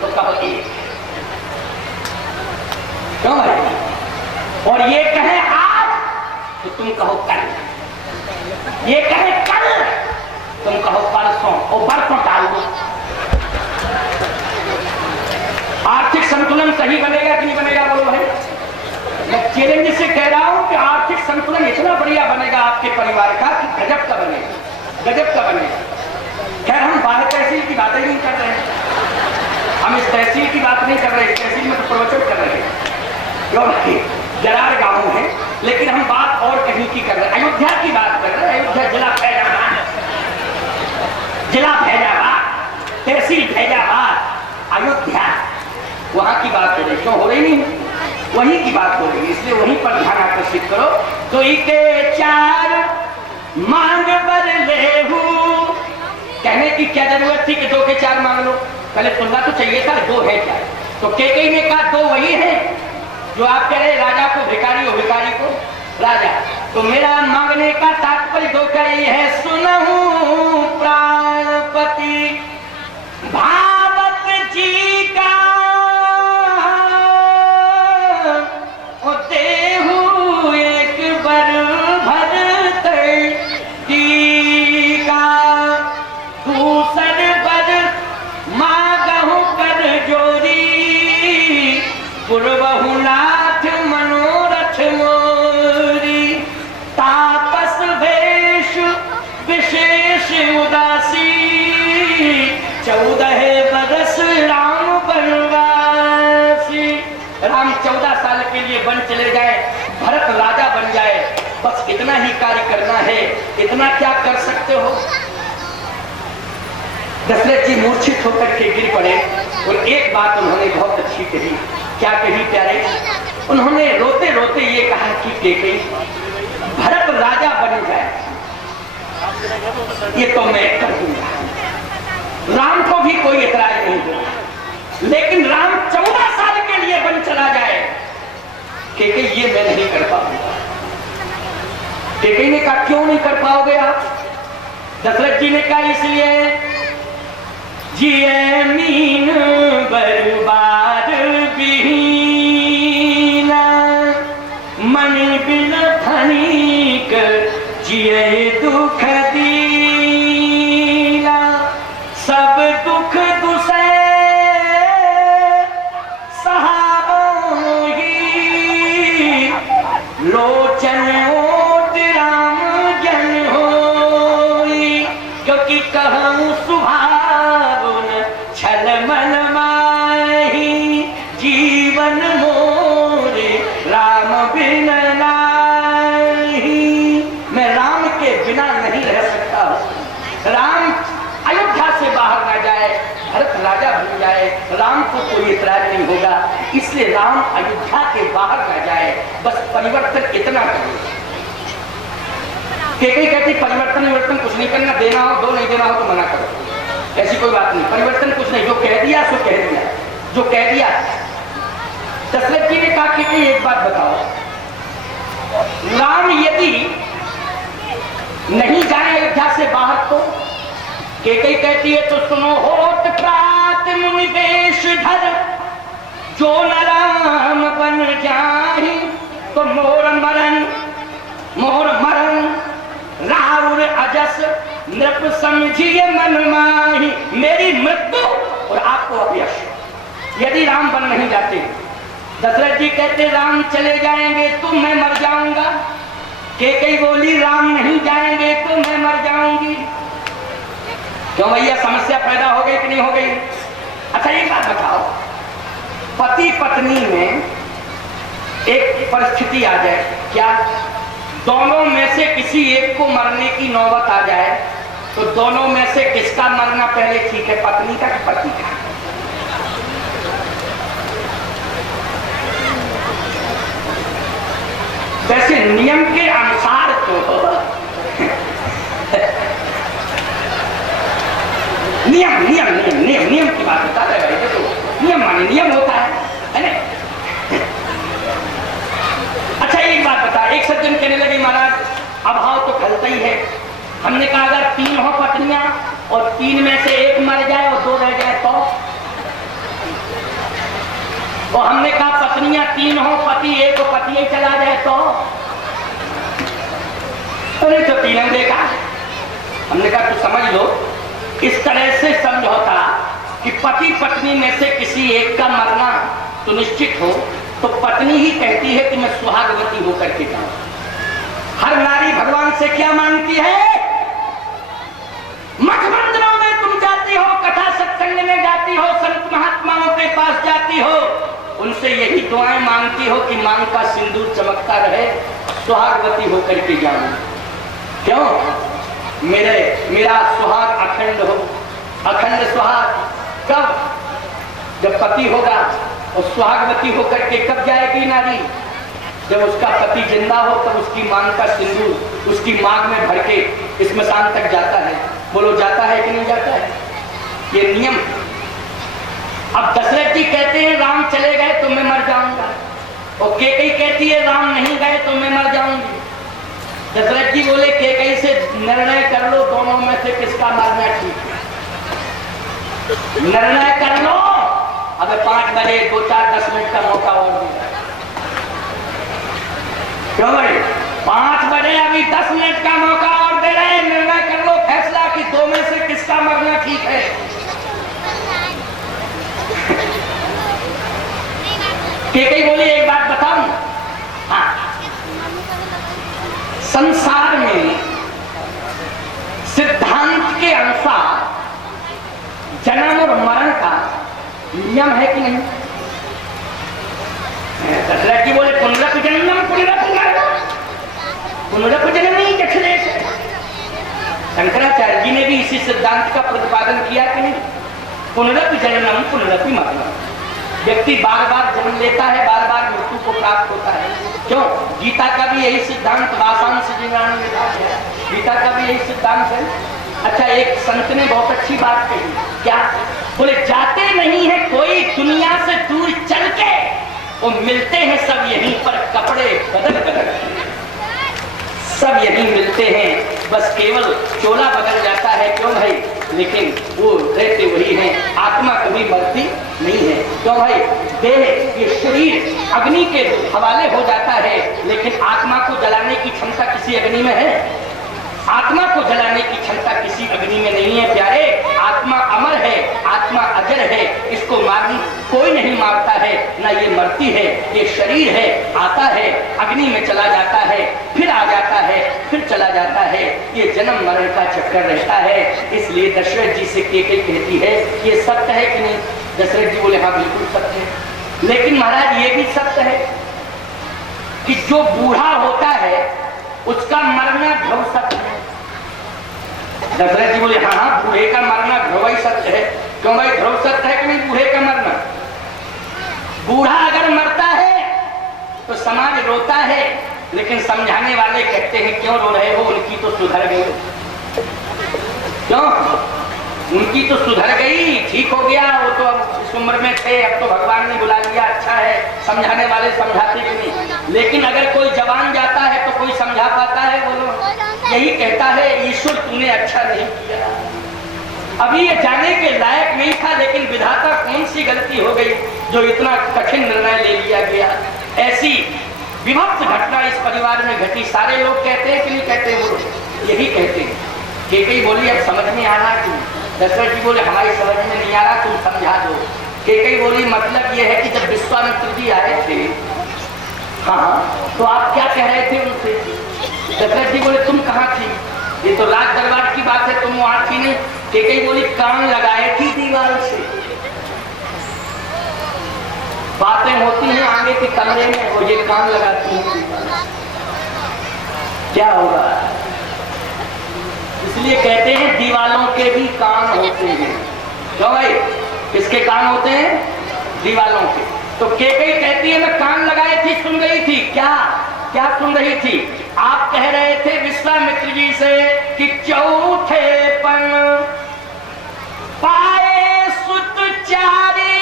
तो कहो एक। क्यों भाई? और ये कहे आज तो तुम कहो कल, ये कहे कल तुम कहो परसों, और बरसों टाल दो। आर्थिक संतुलन सही बनेगा कि नहीं बनेगा? बोलो भाई। मैं चैलेंज से कह रहा हूं कि आर्थिक संतुलन इतना बढ़िया बनेगा आपके परिवार का कि गजब का बनेगा, गजब का बनेगा। खैर हम बाहर तहसील की बातें नहीं कर रहे हैं, हम इस तहसील की बात नहीं कर रहे, इस तहसील में तो प्रवचन कर रहे हैं। क्यों भाई? जरार गांव है, लेकिन हम बात और कहीं की कर रहे हैं, अयोध्या की बात कर रहे हैं। अयोध्या जिला फैजाबाद, जिला फैजाबाद, तहसील फैजाबाद, अयोध्या, वहां की बात हो रही। क्यों हो रही नहीं? वहीं की बात हो रही है, इसलिए वहीं पर ध्यान आकर्षित करो। तो इके चार मांग बर लेहू, कहने की क्या जरूरत थी कि दो के चार मांग लो? पहले सुनना तो चाहिए था दो है क्या। तो केकई ने कहा दो वही है जो आप कह रहे राजा को भिखारी हो, भिखारी को राजा। तो मेरा मांगने का तात्पर्य दो का ये है, सुनहूं प्राणपति भावत जी का, देहू एक बर भर टीका, दूसर बर मांगहु कर जोरी, पुरबहु नाथ मनोरथ मोरी, तापस वेश विशेष उदासी, 14 बरस राम बनवासी। राम 14 साल के लिए वन चले जाए, भरत राजा बन जाए, बस इतना ही कार्य करना है। इतना क्या कर सकते हो? दशरथ जी मूर्छित होकर के गिर पड़े और एक बात उन्होंने बहुत अच्छी कही। क्या कही प्यारे? उन्होंने रोते रोते ये कहा कि केकई भरत राजा बन जाए ये तो मैं कर दूंगा, राम को भी कोई इतराज नहीं होगा, लेकिन राम 14 साल के लिए वन चला जाए, केकई ये मैं नहीं कर पाऊंगा। केकई ने कहा क्यों नहीं कर पाओगे आप? दशरथ जी ने कहा इसलिए जिए मीन बर्बाद बीना, मन बिन धनिक जिए दुख दीना, सब दुख दुसे सहाबों ही, लोचन ओट राम जन होई, क्योंकि कहूँ सुभावन छल मन माही, जीवन मोरे राम बिन नाही। मैं राम के बिना नहीं रह सकता हूँ। राम अयोध्या से बाहर ना जाए, भरत राजा बन जाए, राम को कोई इतराज नहीं होगा, इसलिए राम अयोध्या के बाहर ना जाए, बस परिवर्तन इतना करो। केकई कहती परिवर्तन कुछ नहीं करना, देना हो दो, नहीं देना हो तो मना करो, ऐसी कोई बात नहीं। परिवर्तन कुछ नहीं, जो कह दिया सो कह दिया, जो कह दिया। दशरथ जी ने कहा कि एक बात बताओ, राम यदि नहीं जाए अयोध्या से बाहर तो? केकई कहती है तो सुनो, होत प्रात मुनि वेश धर, जो न राम बन जाहि, तो मोर मरण राउर अजस नृप समझिए मन माही। मेरी मृत्यु और आपको अपयश यदि राम बन नहीं जाते। दशरथ जी कहते राम चले जाएंगे तो मैं मर जाऊंगा। केकई बोली राम नहीं जाएंगे तो मैं मर जाऊंगी। क्यों भैया, समस्या पैदा हो गई कि नहीं हो गई? अच्छा एक बात बताओ, पति पत्नी में एक परिस्थिति आ जाए, क्या दोनों में से किसी एक को मरने की नौबत आ जाए, तो दोनों में से किसका मरना पहले ठीक है, पत्नी का कि पति का? वैसे नियम के अनुसार तो नियम की बात बता रहे भाई, देखो नियम माने नियम होता है ना? अच्छा एक बात बता, एक सज्जन कहने लगे महाराज अभाव तो खलता ही है। हमने कहा अगर 3 हो पत्नियां और 3 में से एक मर जाए और 2 रह जाए तो? और हमने कहा पत्नियां 3 हो, पति एक हो, पति ही चला जाए तो अरे तो 3 देखा। हमने कहा तो समझ लो इस तरह से समझौता कि पति पत्नी में से किसी एक का मरना तो निश्चित हो, तो पत्नी ही कहती है कि मैं सुहागवती होकर के जाऊं। हर नारी भगवान से क्या मांगती है? मठ मंदिरों में तुम जाती हो, कथा सत्संग में जाती हो, संत महात्माओं के पास जाती हो, उनसे यही दुआएं मांगती हो कि मांग का सिंदूर चमकता रहे, सुहागवती होकर के जाऊं। क्यों? मेरा सुहाग अखंड हो। अखंड सुहाग कब? जब पति होगा। और सुहागवती होकर के कब जाएगी नारी? जब उसका पति जिंदा हो, तब उसकी मांग का सिंदूर उसकी मांग में भर के स्मशान तक जाता है। बोलो जाता है कि नहीं जाता है? ये नियम। अब दशरथ जी कहते हैं राम चले गए तो मैं मर जाऊंगा, और केकई कहती है राम नहीं गए तो मैं मर जाऊंगी। दशरथ जी बोले केकई से निर्णय कर लो, दोनों में से किसका मरना ठीक है, निर्णय कर लो। अब 5 बजे 2, 4, 10 मिनट का मौका और देगा। क्यों भाई? 5 बजे अभी 10 मिनट का मौका और दे रहे हैं, निर्णय कर लो फैसला कि 2 में से किसका मरना ठीक है। केकई बोली एक बात बताऊं, हाँ, संसार में सिद्धांत के अनुसार जन्म और मरण का नियम है कि नहीं? दशरथ जी बोले पुनरप जन्म पुनरप मरणम, पुनरप जननी जठरेश। शंकराचार्य जी ने भी इसी सिद्धांत का प्रतिपादन किया कि नहीं? पुनरप जन्म पुनरप मरणम। व्यक्ति बार बार जन्म लेता है, बार बार मृत्यु को प्राप्त होता है। क्यों? गीता का भी यही सिद्धांत, वासांश जीवाणु विधान है, गीता का भी यही सिद्धांत है। अच्छा, एक संत ने बहुत अच्छी बात कही। क्या? बोले जाते नहीं है कोई दुनिया से दूर चल के, वो मिलते हैं सब यहीं पर कपड़े बदल बदल, सब यहीं मिलते हैं, बस केवल चोला बदल जाता है। क्यों भाई? लेकिन वो रहते वही हैं, आत्मा कभी मरती नहीं है। क्यों भाई? देह ये शरीर अग्नि के हवाले हो जाता है, लेकिन आत्मा को जलाने की क्षमता किसी अग्नि में है? आत्मा को जलाने की क्षमता किसी अग्नि में नहीं है प्यारे। आत्मा अमर है, आत्मा अजर है, इसको मारनी कोई नहीं मारता है, ना ये मरती है। ये शरीर है, आता है, अग्नि में चला जाता है, फिर आ जाता है, फिर चला जाता है। ये जन्म मरण का चक्कर रहता है। इसलिए दशरथ जी से केकई कहती है ये सत्य है कि नहीं? दशरथ जी बोले हाँ बिल्कुल सत्य है। लेकिन महाराज ये भी सत्य है कि जो बूढ़ा होता है उसका मरना ध्रुव सत्य है। दशरथ जी बोले हाँ हाँ, बूढ़े का मरना ध्रुव ही सत्य है। क्यों भाई? ध्रुव सत्य है कि नहीं बूढ़े का मरना? बूढ़ा अगर मरता है तो समाज रोता है, लेकिन समझाने वाले कहते हैं क्यों रो रहे हो, उनकी तो सुधर गई। क्यों? उनकी तो सुधर गई, ठीक हो गया, वो तो अब इस उम्र में थे, अब तो भगवान ने बुला लिया, अच्छा है। समझाने वाले समझाते भी नहीं। लेकिन अगर कोई जवान जाता है तो कोई समझा पाता है? बोलो, यही कहता है ईश्वर तूने अच्छा नहीं किया, अभी ये जाने के लायक नहीं था, लेकिन विधाता कौन सी गलती हो गई जो इतना कठिन निर्णय ले लिया गया। ऐसी विभत्स घटना इस परिवार में घटी। सारे लोग कहते हैं कि नहीं कहते? वो यही कहते हैं। केकई बोली अब समझ में आ रहा क्यों? दशरथ जी बोले हमारी समझ में नहीं आ रहा, तुम समझा दो। केकई बोली मतलब ये है कि जब विश्वामित्र जी आए थे, हाँ, तो आप क्या कह रहे थे उनसे? दशरथ जी बोले तुम कहाँ थी? ये तो राज दरबार की बात है, तुम वहां थी नहीं। केकई बोली कान लगाए थी दीवार से, बातें होती हैं आगे के कमरे में, और ये कान लगाती हैं, क्या होगा? इसलिए कहते हैं दीवालों के भी कान होते हैं। क्यों भाई? किसके कान होते हैं? दीवालों के। तो केकई कहती है मैं कान लगाई थी, सुन रही थी। क्या क्या सुन रही थी? आप कह रहे थे विश्वामित्र जी से कि चौथेपन पाए सुत चारी,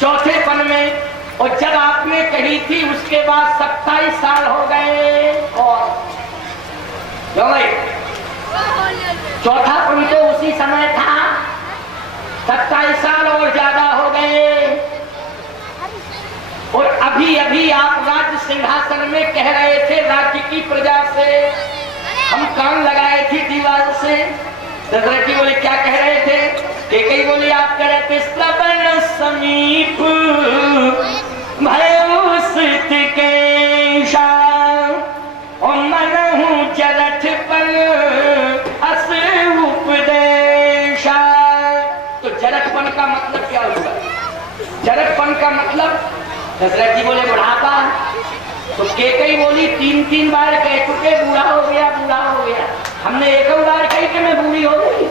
चौथेपन में, और जब आपने कही थी उसके बाद 27 साल हो गए। और चौथापन तो उसी समय था, 27 साल और ज्यादा हो गए, और अभी अभी आप राज्य सिंहासन में कह रहे थे राज्य की प्रजा से, हम कान लगाए थे दीवार से। दशरथ जी बोले क्या कह रहे थे? कैकेयी बोली आप कह रहे थे श्रवण समीप भयो सित केशा और मनहु जरठ पर अस उपदेशा। तो जरठपन का मतलब क्या हुआ? जरठपन का मतलब दशरथ जी बोले बुढ़ापा। तो कैकेयी बोली 3-3 बार कह चुके बूढ़ा हो गया, बूढ़ा हो गया। हमने एक बार कही कि मैं बूढ़ी हो गई।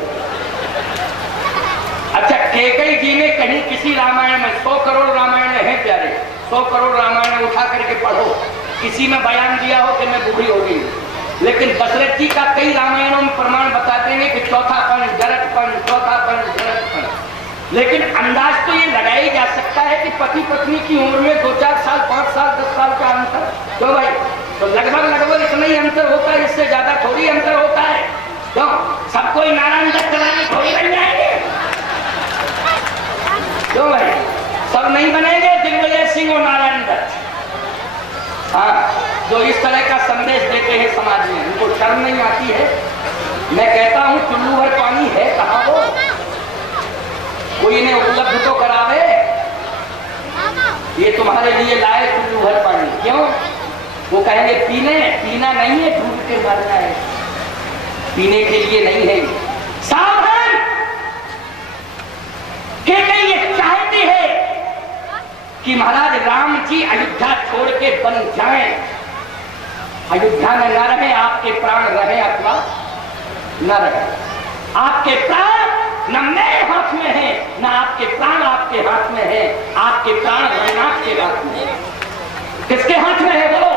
अच्छा, कैकेयी जी ने कहीं किसी रामायण में 100 करोड़ रामायण है प्यारे, 100 करोड़ रामायण उठा करके पढ़ो, किसी में बयान दिया हो कि मैं बूढ़ी हो गई। लेकिन दशरथ जी का कई रामायणों में प्रमाण बताते हैं कि चौथापन, जरठपन, चौथापन, जरठपन। लेकिन अंदाज तो ये लगाया जा सकता है कि पति पत्नी की उम्र में 2-4 साल, 5 साल, 10 साल का अंतर, क्यों भाई? तो लगभग इतना ही अंतर होता है, इससे ज्यादा थोड़ी अंतर होता है। क्यों सब कोई नारायण दत्त रानी थोड़ी बन जाएंगे? क्यों भाई? सब नहीं बनेंगे दिग्विजय सिंह और नारायण दत्त। हाँ, जो इस तरह का संदेश देते हैं समाज में, उनको शर्म नहीं आती है। मैं कहता हूँ चुल्लू भर पानी है कहाँ वो? कोई इन्हें उपलब्ध तो करावे। ये तुम्हारे लिए लाए चुल्लू भर पानी, क्यों? वो कहेंगे पीना नहीं है, ढूंढ के मरना है, पीने के लिए नहीं है। सावधान! कैकेयी ये चाहती है कि महाराज राम जी अयोध्या छोड़ के बन जाएं, अयोध्या में न रहे, आपके प्राण रहे अथवा न रहे। आपके प्राण न मेरे हाथ में है, न आपके प्राण आपके हाथ में है। आपके प्राण रघुनाथ के हाथ में है। किसके हाथ में है बोलो?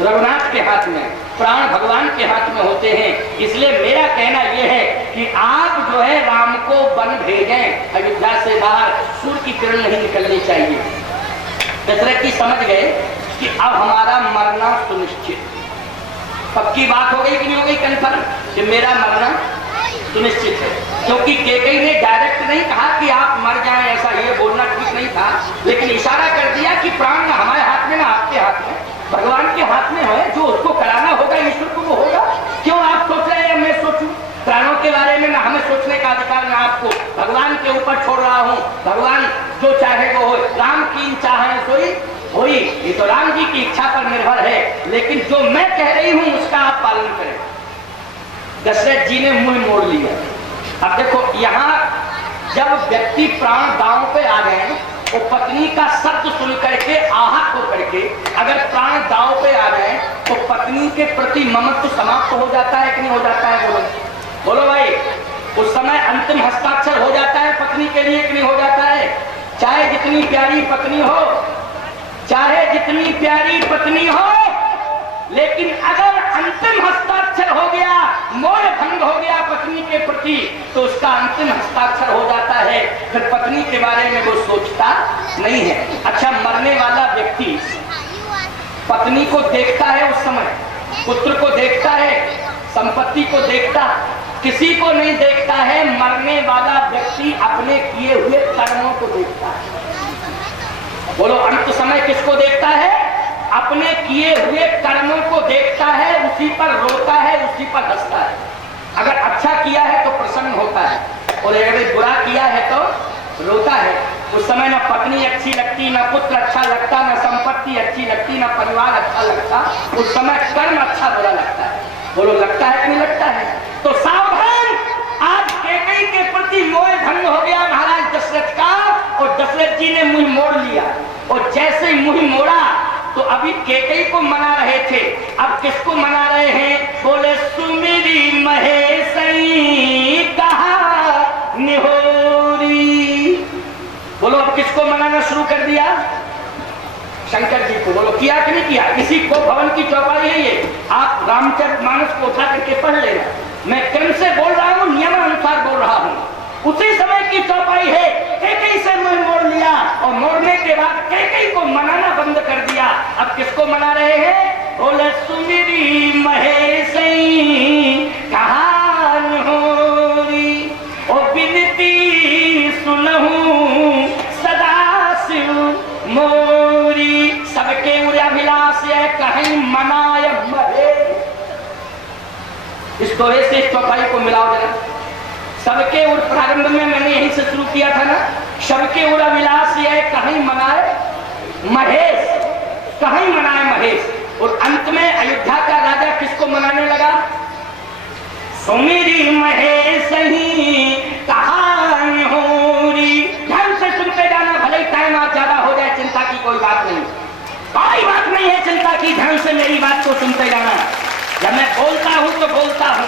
रघुनाथ के हाथ में। प्राण भगवान के हाथ में होते हैं। इसलिए मेरा कहना यह है कि आप जो है राम को वन भेजें, अयोध्या से बाहर सूर्य की किरण नहीं निकलनी चाहिए। दशरथ जी समझ गए कि अब हमारा मरना सुनिश्चित, पक्की बात हो गई कि नहीं हो गई? कन्फर्म कि मेरा मरना सुनिश्चित है। क्योंकि कैकेयी ने डायरेक्ट नहीं कहा कि आप मर जाएं, ऐसा ये बोलना ठीक नहीं था, लेकिन इशारा कर दिया कि प्राण ना हमारे हाथ में ना आपके हाथ में, भगवान के हाथ में है। जो उसको कराना होगा ईश्वर को वो होगा। क्यों आप सोच रहे हैं मैं सोचूं? प्राणों के बारे में ना हमें सोचने का अधिकार ना आपको, भगवान के ऊपर छोड़ रहा हूँ। भगवान जो चाहे वो हो, राम की चाहे सोई होई, ये तो राम जी की इच्छा पर निर्भर है। लेकिन जो मैं कह रही हूँ उसका आप पालन करें। दशरथ जी ने मुंह मोड़ लिया। अब देखो यहाँ जब व्यक्ति प्राण दांव पे आ गए, वो पत्नी का शब्द सुन करके आहत हो करके अगर प्राण दांव पे आ गए तो पत्नी के प्रति ममत्व समाप्त हो जाता है कि नहीं हो जाता है? बोलो बोलो भाई, उस समय अंतिम हस्ताक्षर हो जाता है पत्नी के लिए कि नहीं हो जाता है? चाहे जितनी प्यारी पत्नी हो, चाहे जितनी प्यारी पत्नी हो, लेकिन अगर अंतिम हस्ताक्षर हो गया, मोह भंग हो गया पत्नी के प्रति, तो उसका अंतिम हस्ताक्षर हो जाता है। फिर पत्नी के बारे में वो सोचता नहीं है। अच्छा, मरने वाला व्यक्ति पत्नी को देखता है, उस समय पुत्र को देखता है, संपत्ति को देखता, किसी को नहीं देखता है। मरने वाला व्यक्ति अपने किए हुए कर्मों को देखता है। बोलो, अंत समय किसको देखता है? अपने किए हुए कर्मों को देखता है, उसी पर रोता है, उसी पर हंसता है। अगर अच्छा किया है तो प्रसन्न होता है, और अगर बुरा किया है तो रोता है। उस समय न पत्नी अच्छी लगती, न पुत्र अच्छा लगता, न संपत्ति अच्छी लगती, न परिवार अच्छा लगता। उस समय कर्म अच्छा बुरा लगता है। बोलो, लगता है कि नहीं लगता है? तो सावधान! आज कैकेयी के प्रति मोह भंग हो गया महाराज दशरथ का, और दशरथ जी ने मुंह मोड़ लिया। और जैसे ही मुंह मोड़ा तो अभी कैकेयी को मना रहे थे, अब किसको मना रहे हैं? बोले सुमिरी महेशई कहा निहोरी। बोलो, अब किसको मनाना शुरू कर दिया? शंकर जी को। बोलो, किया कि नहीं किया? इसी को भवन की चौपाई है ये, आप रामचरितमानस को उठा करके पढ़ लेना। मैं क्रम से बोल रहा हूँ, नियमानुसार बोल रहा हूँ। उसी समय की चौपाई है। कैकेयी से मुंह मोड़ लिया, और मोड़ने के बाद कैकेयी को मनाना बंद कर दिया। अब किसको मना रहे हैं? बोले सुमिरी महेशई कहा इस दोहे से इस चौपाई को मिलाओ जरा। सबके उड़, प्रारंभ में मैंने यहीं से शुरू किया था ना, सबके उड़ अविलास ये कहीं मनाए महेश, कहीं मनाए महेश। और अंत में अयोध्या का राजा किसको मनाने लगा? सुमिरी महेश ही कहानी होरी। ध्यान से सुनते जाना, भले ही टाइम आज ज्यादा हो जाए, चिंता की कोई बात नहीं, कोई बात नहीं है चिंता की। ध्यान से मेरी बात को सुनते जाना। जब मैं बोलता हूं तो बोलता हूं,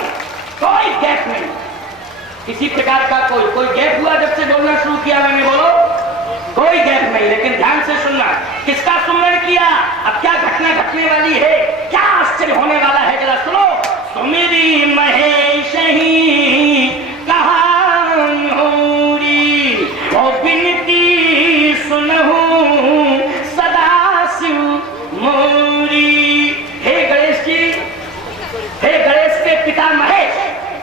कोई गैप नहीं, किसी प्रकार का कोई गैप हुआ जब से बोलना शुरू किया मैंने, बोलो कोई गैप नहीं। लेकिन ध्यान से सुनना, किसका सुमरण किया, अब क्या घटना घटने वाली है, क्या आश्चर्य होने वाला है, जरा सुनो। सुमिरी महेश ही कहानी होरी, ओ बिनती सुनहु सदा शिव मोरी। हे गणेश जी, हे गणेश के पिता महेश,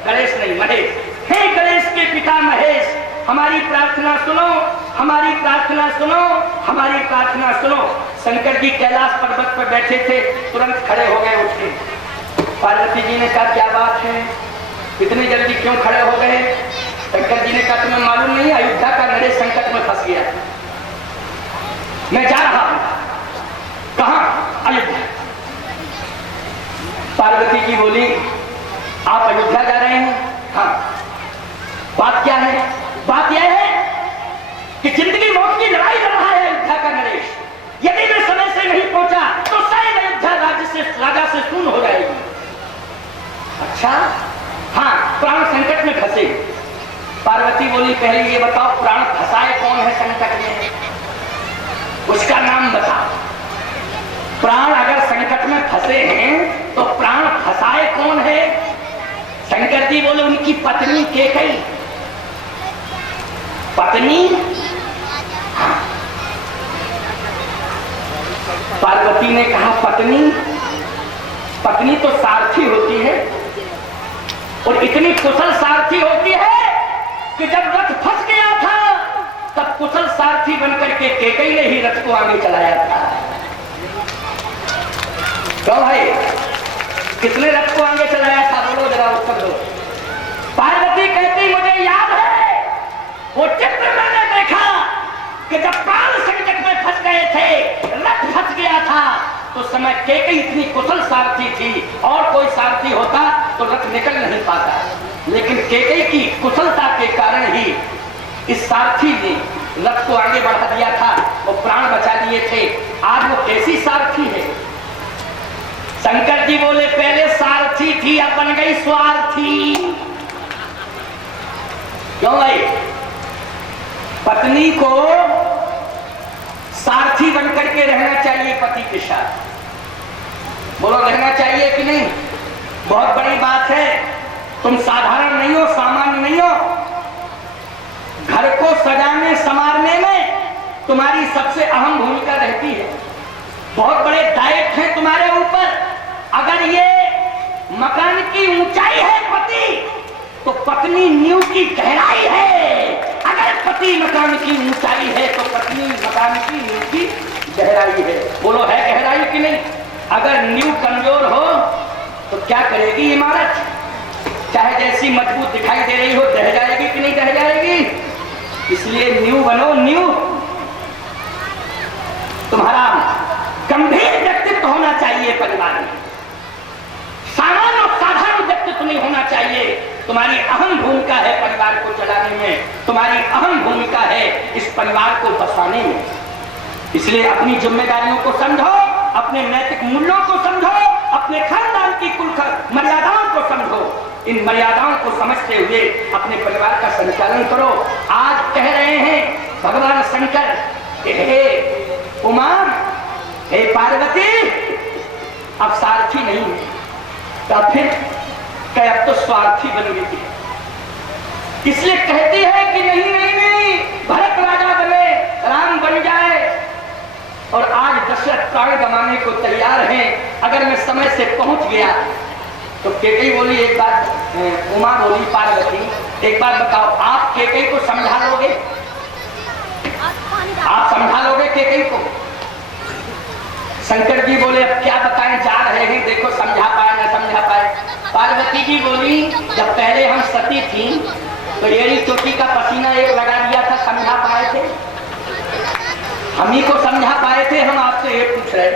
गणेश नहीं महेश, हे गणेश के पिता महेश, हमारी प्रार्थना सुनो, हमारी प्रार्थना सुनो, हमारी प्रार्थना सुनो। शंकर जी कैलाश पर्वत पर बैठे थे, तुरंत खड़े हो गए उठ के। पार्वती जी ने कहा क्या बात है, इतनी जल्दी क्यों खड़े हो गए? शंकर जी ने कहा तुम्हें मालूम नहीं, अयोध्या का नरेश संकट में फंस गया, मैं जा रहा हूं। कहां? अयोध्या। पार्वती जी बोली आप अयोध्या जा रहे हैं? हाँ। बात क्या है? बात यह है कि जिंदगी मौत की लड़ाई लड़ रहा है अयोध्या का नरेश। यदि मैं समय से नहीं पहुंचा तो शायद अयोध्या राजा से शून्य हो जाएगी। अच्छा, हाँ, प्राण संकट में फंसे। पार्वती बोली पहले ये बताओ प्राण फंसाए कौन है संकट में, उसका नाम बताओ। प्राण अगर संकट में फंसे हैं तो प्राण फंसाए कौन है? शंकर जी बोले उनकी पत्नी केकई। पत्नी? हाँ। पार्वती ने कहा पत्नी? पत्नी तो सारथी होती है, और इतनी कुशल सारथी होती है कि जब रथ फंस गया था तब कुशल सारथी बनकर के केकई ने ही रथ को आगे चलाया था। क्यों भाई, किसने रथ को आगे चलाया था? बोलो जरा उत्तर दो। पार्वती कहती मुझे याद है वो चित्र मैंने देखा कि जब प्राण संकट में फंस गए थे, रथ फंस गया था, तो समय केकई इतनी कुशल सारथी थी, और कोई सारथी होता तो रथ निकल नहीं पाता, लेकिन केकई की कुशलता के कारण ही इस सारथी ने रथ को आगे बढ़ा दिया था, वो प्राण बचा लिए थे। आज वो कैसी सारथी है? शंकर जी बोले पहले सारथी थी, अब बन गई स्वार्थी। क्यों भाई? पत्नी को सारथी बनकर के रहना चाहिए पति के साथ, बोलो रहना चाहिए कि नहीं? बहुत बड़ी बात है, तुम साधारण नहीं हो, सामान्य नहीं हो। घर को सजाने संवारने में तुम्हारी सबसे अहम भूमिका रहती है, बहुत बड़े दायित्व हैं तुम्हारे ऊपर। अगर ये मकान की ऊंचाई है पति, तो पत्नी नींव की गहराई है। अगर पति मकान की ऊंचाई है तो पत्नी मकान की नींव की गहराई है। बोलो है गहराई कि नहीं? अगर नींव कमजोर हो तो क्या करेगी इमारत? चाहे जैसी मजबूत दिखाई दे रही हो, ढह जाएगी कि नहीं ढह जाएगी? इसलिए नींव बनो, नींव। तुम्हारा गंभीर व्यक्तित्व होना चाहिए परिवार में, सामान्य और साधारण व्यक्तित्व नहीं होना चाहिए। तुम्हारी अहम भूमिका है परिवार को चलाने में, तुम्हारी अहम भूमिका है इस परिवार को बसाने में। इसलिए अपनी जिम्मेदारियों को समझो, अपने नैतिक मूल्यों को समझो, अपने खानदान की कुल मर्यादाओं को समझो। इन मर्यादाओं को समझते हुए अपने परिवार का संचालन करो। आज कह रहे हैं भगवान शंकर, हे उमा, हे पार्वती, अब सारथी नहीं है, तो फिर क्या अब तो स्वार्थी बन गई है। इसलिए कहती है कि नहीं नहीं नहीं, भरत राजा बने, राम बन जाए। और आज दशरथ प्राण गंवाने को तैयार हैं। अगर मैं समय से पहुंच गया तो केकई बोली, एक बात उमा बोली, पार्वती एक बात बताओ, आप केकई को समझा लोगे? आप समझा लोगे केकई को? शंकर जी बोले अब क्या बताएं, जा रहे हैं, देखो समझा पाए ना समझा पाए। पार्वती जी बोली तो एड़ी चोटी का पसीना एक लगा दिया था, समझा पाए थे? हम ही को समझा पाए थे। हम आपसे ये पूछ रहे,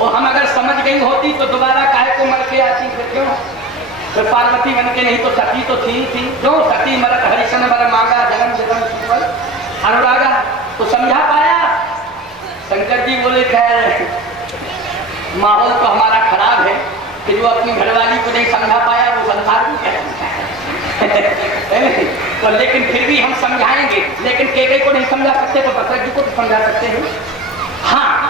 और हम अगर समझ गई होती तो दोबारा काहे को मर के आती? फिर क्यों? तो पार्वती बन के नहीं तो सती तो थी। क्यों? सती मरत हरिशन बर मांगा, जन्म जन्म सुफल अनुरागा। तो समझा पाया? शंकर जी बोले खैर माहौल तो हमारा खराब है कि जो अपनी घरवाली को नहीं समझा पाया वो संसार को क्या समझाए। तो लेकिन फिर भी हम समझाएंगे, लेकिन केकई को नहीं समझा सकते तो दशरथ जी को तो समझा सकते हैं। हाँ,